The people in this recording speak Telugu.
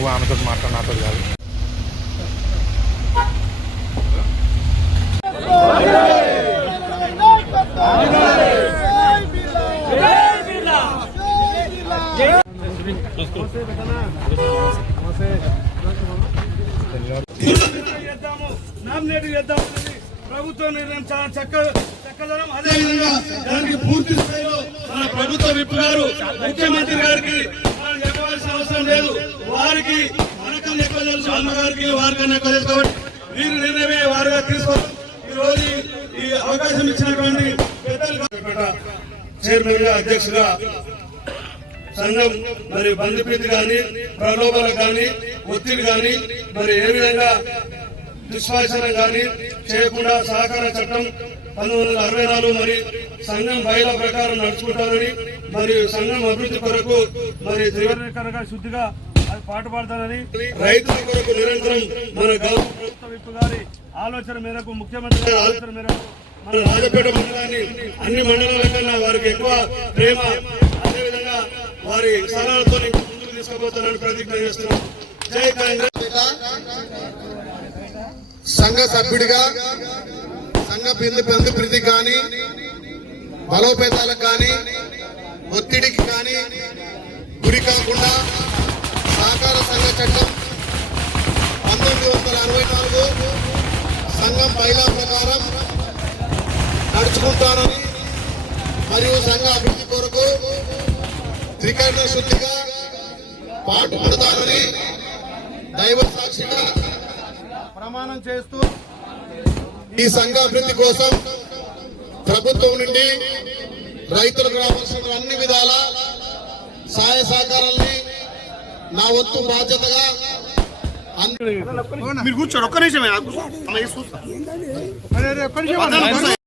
నువ్వు ఆమెతో మాట్లాడి నాతో కాదు. నామినేట్ చేద్దామని ప్రభుత్వ నిర్ణయం చాలా చక్కదనం. అదేవిధంగా దానికి పూర్తి స్థాయిలో మన ప్రభుత్వ విప్ గారు ముఖ్యమంత్రి గారికి మనం చెప్పవలసిన అవసరం లేదు. వారికి మనకన్నా ఎక్కువ తెలుసు, అమ్మగారికి వారికన్నా ఎక్కువ తెలుసు కాబట్టి వీరి నిర్ణయమే వారుగా తీసుకోవాలి. ఈ రోజు ఈ అవకాశం ఇచ్చినటువంటి పెద్దలు చైర్మన్ గా అధ్యక్షుగా సంఘం మరి బంధుప్రీతి కానీ ప్రలోభాలు కానీ ఒత్తిడి కానీ మరి ఏ విధంగా దుశ్వాసనం కానీ చేయకుండా సహకార చట్టం 1964 మరి సంఘం బయల ప్రకారం నడుచుకుంటారని మరియు సంఘం అభివృద్ధి కొరకు మరి త్రివర్ణకరంగా శుద్ధిగా అది పాటుపడతానని రైతుల కొరకు నిరంతరం మన ప్రభుత్వ విప్ గారి ఆలోచన మేరకు ముఖ్యమంత్రి గారి ఆలోచన మేరకు మన రాజపేట మండలాన్ని అన్ని మండలాల కన్నా వారికి ఎక్కువ ప్రేమ, అదేవిధంగా వారి సలహాలతో ముందుకు తీసుకుపోతానని ప్రతిజ్ఞ చేస్తున్నాం. జై కాంగ్రెస్. సంఘ సభ్యుడిగా సంఘ బంధుప్రీతి కానీ బలోపేతాలకు కానీ ఒత్తిడికి కానీ గురి కాకుండా సహకార సంఘ చట్టం 1964 సంఘం బైలా ప్రకారం నడుచుకుంటానని మరియు సంఘ అభివృద్ధి కొరకు త్రికరణ శుద్ధిగా పాటుపడతానని దైవ సాక్షిగా ప్రమాణం చేస్తూ ఈ సంఘ అభివృద్ధి కోసం ప్రభుత్వం నుండి రైతులకు రావాల్సిన అన్ని విధాల సహాయ సహకారాన్ని నా వంతు బాధ్యతగా మీరు కూర్చోండి. ఒక్క నిమిషమే